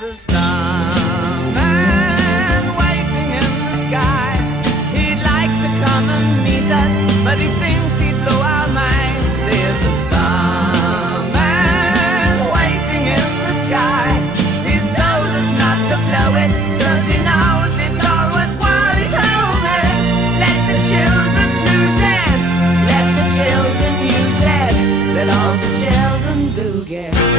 There's a starman waiting in the sky. He'd like to come and meet us, but he thinks he'd blow our minds. There's a starman waiting in the sky. He's told us not to blow it, 'cause he knows it's all worthwhile. He told me, let the children lose it, let the children use it, let all the children boogie.